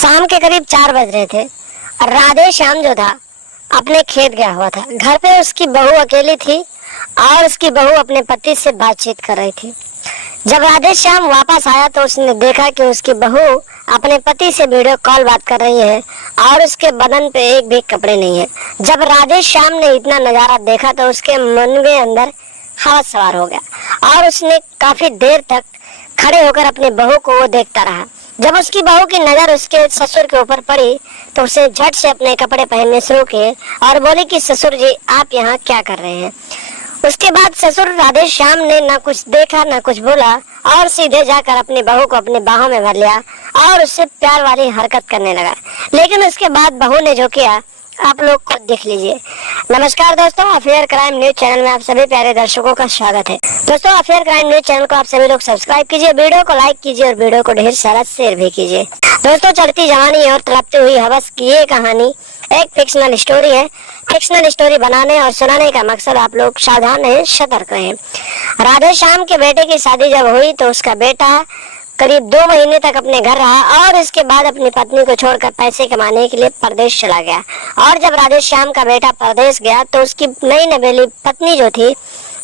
शाम के करीब 4 बज रहे थे। राधे श्याम जो था अपने खेत गया हुआ था। घर पे उसकी बहू अकेली थी और उसकी बहू अपने पति से बातचीत कर रही थी। जब राधे श्याम वापस आया तो उसने देखा कि उसकी बहू अपने पति से वीडियो कॉल बात कर रही है और उसके बदन पे एक भी कपड़े नहीं है। जब राधे श्याम ने इतना नजारा देखा तो उसके मन के अंदर हवस सवार हो गया और उसने काफी देर तक खड़े होकर अपनी बहू को वो देखता रहा। जब उसकी बहू की नजर उसके ससुर के ऊपर पड़ी तो उसे झट से अपने कपड़े पहनने शुरू किए और बोली कि ससुर जी आप यहाँ क्या कर रहे हैं। उसके बाद ससुर राधे श्याम ने ना कुछ देखा ना कुछ बोला और सीधे जाकर अपनी बहू को अपने बाहों में भर लिया और उससे प्यार वाली हरकत करने लगा। लेकिन उसके बाद बहू ने जो किया आप लोग खुद देख लीजिए। नमस्कार दोस्तों, अफेयर क्राइम न्यूज चैनल में आप सभी प्यारे दर्शकों का स्वागत है। दोस्तों, अफेयर क्राइम न्यूज चैनल को आप सभी लोग सब्सक्राइब कीजिए, वीडियो को लाइक कीजिए और वीडियो को ढेर सारा शेयर भी कीजिए। दोस्तों, चढ़ती जवानी और तड़पती हुई हवस की ये कहानी एक फिक्शनल स्टोरी है। फिक्शनल स्टोरी बनाने और सुनाने का मकसद आप लोग सावधान रहें, सतर्क रहें। राधे श्याम के बेटे की शादी जब हुई तो उसका बेटा करीब 2 महीने तक अपने घर रहा और इसके बाद अपनी पत्नी को छोड़कर पैसे कमाने के लिए परदेश चला गया। और जब राधे श्याम का बेटा परदेश गया तो उसकी नई नवेली पत्नी जो थी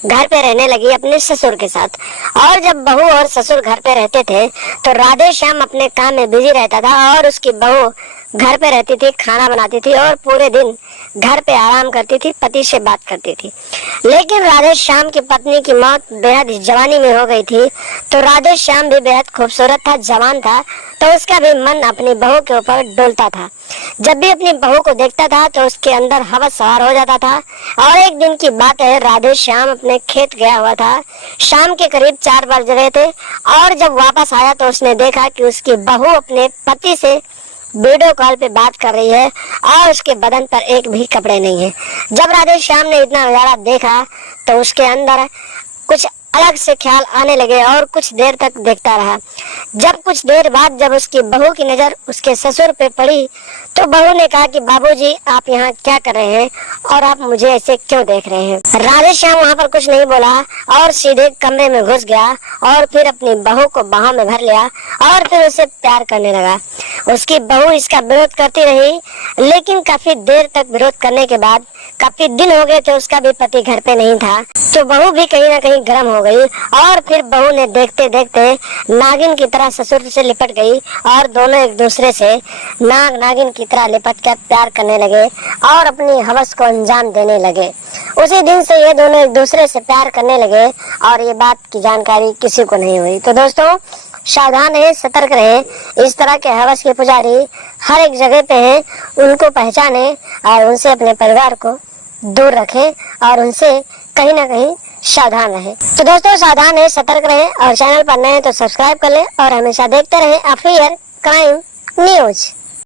घर पे रहने लगी अपने ससुर के साथ। और जब बहू और ससुर घर पे रहते थे तो राधे श्याम अपने काम में बिजी रहता था और उसकी बहू घर पे रहती थी, खाना बनाती थी और पूरे दिन घर पे आराम करती थी, पति से बात करती थी। लेकिन राधे श्याम की पत्नी की मौत बेहद जवानी में हो गई थी तो राधे श्याम भी बेहद खूबसूरत था, जवान था, तो उसका भी मन अपनी बहू के ऊपर डोलता था। जब भी अपनी बहू को देखता था तो उसके अंदर हवस सवार हो जाता था। और एक दिन की बात है, राधे श्याम अपने खेत गया हुआ था। शाम के करीब 4 बज रहे थे और जब वापस आया तो उसने देखा कि उसकी बहू अपने पति से वीडियो कॉल पे बात कर रही है और उसके बदन पर एक भी कपड़े नहीं है। जब राधे श्याम ने इतना नजारा देखा तो उसके अंदर कुछ अलग से ख्याल आने लगे और कुछ देर तक देखता रहा। जब कुछ देर बाद जब उसकी बहू की नजर उसके ससुर पे पड़ी तो बहू ने कहा कि बाबूजी आप यहाँ क्या कर रहे हैं और आप मुझे ऐसे क्यों देख रहे हैं। राधे श्याम वहाँ पर कुछ नहीं बोला और सीधे कमरे में घुस गया और फिर अपनी बहू को बाहों में भर लिया और फिर उसे प्यार करने लगा। उसकी बहू इसका विरोध करती रही लेकिन काफी देर तक विरोध करने के बाद काफी दिन हो गए थे, उसका भी पति घर पे नहीं था तो बहू भी कहीं ना कहीं गर्म हो गई और फिर बहू ने देखते देखते नागिन की तरह ससुर से लिपट गई और दोनों एक दूसरे से नागिन की तरह लिपट कर प्यार करने लगे और अपनी हवस को अंजाम देने लगे। उसी दिन से ये दोनों एक दूसरे से प्यार करने लगे और ये बात की जानकारी किसी को नहीं हुई। तो दोस्तों, सावधान रहे, सतर्क रहे। इस तरह के हवस के पुजारी हर एक जगह पे हैं, उनको पहचाने और उनसे अपने परिवार को दूर रखें और उनसे कहीं ना कहीं सावधान रहे। तो दोस्तों, सावधान रहे, सतर्क रहे और चैनल पर नए हैं तो सब्सक्राइब कर लें और हमेशा देखते रहें अफेयर क्राइम न्यूज।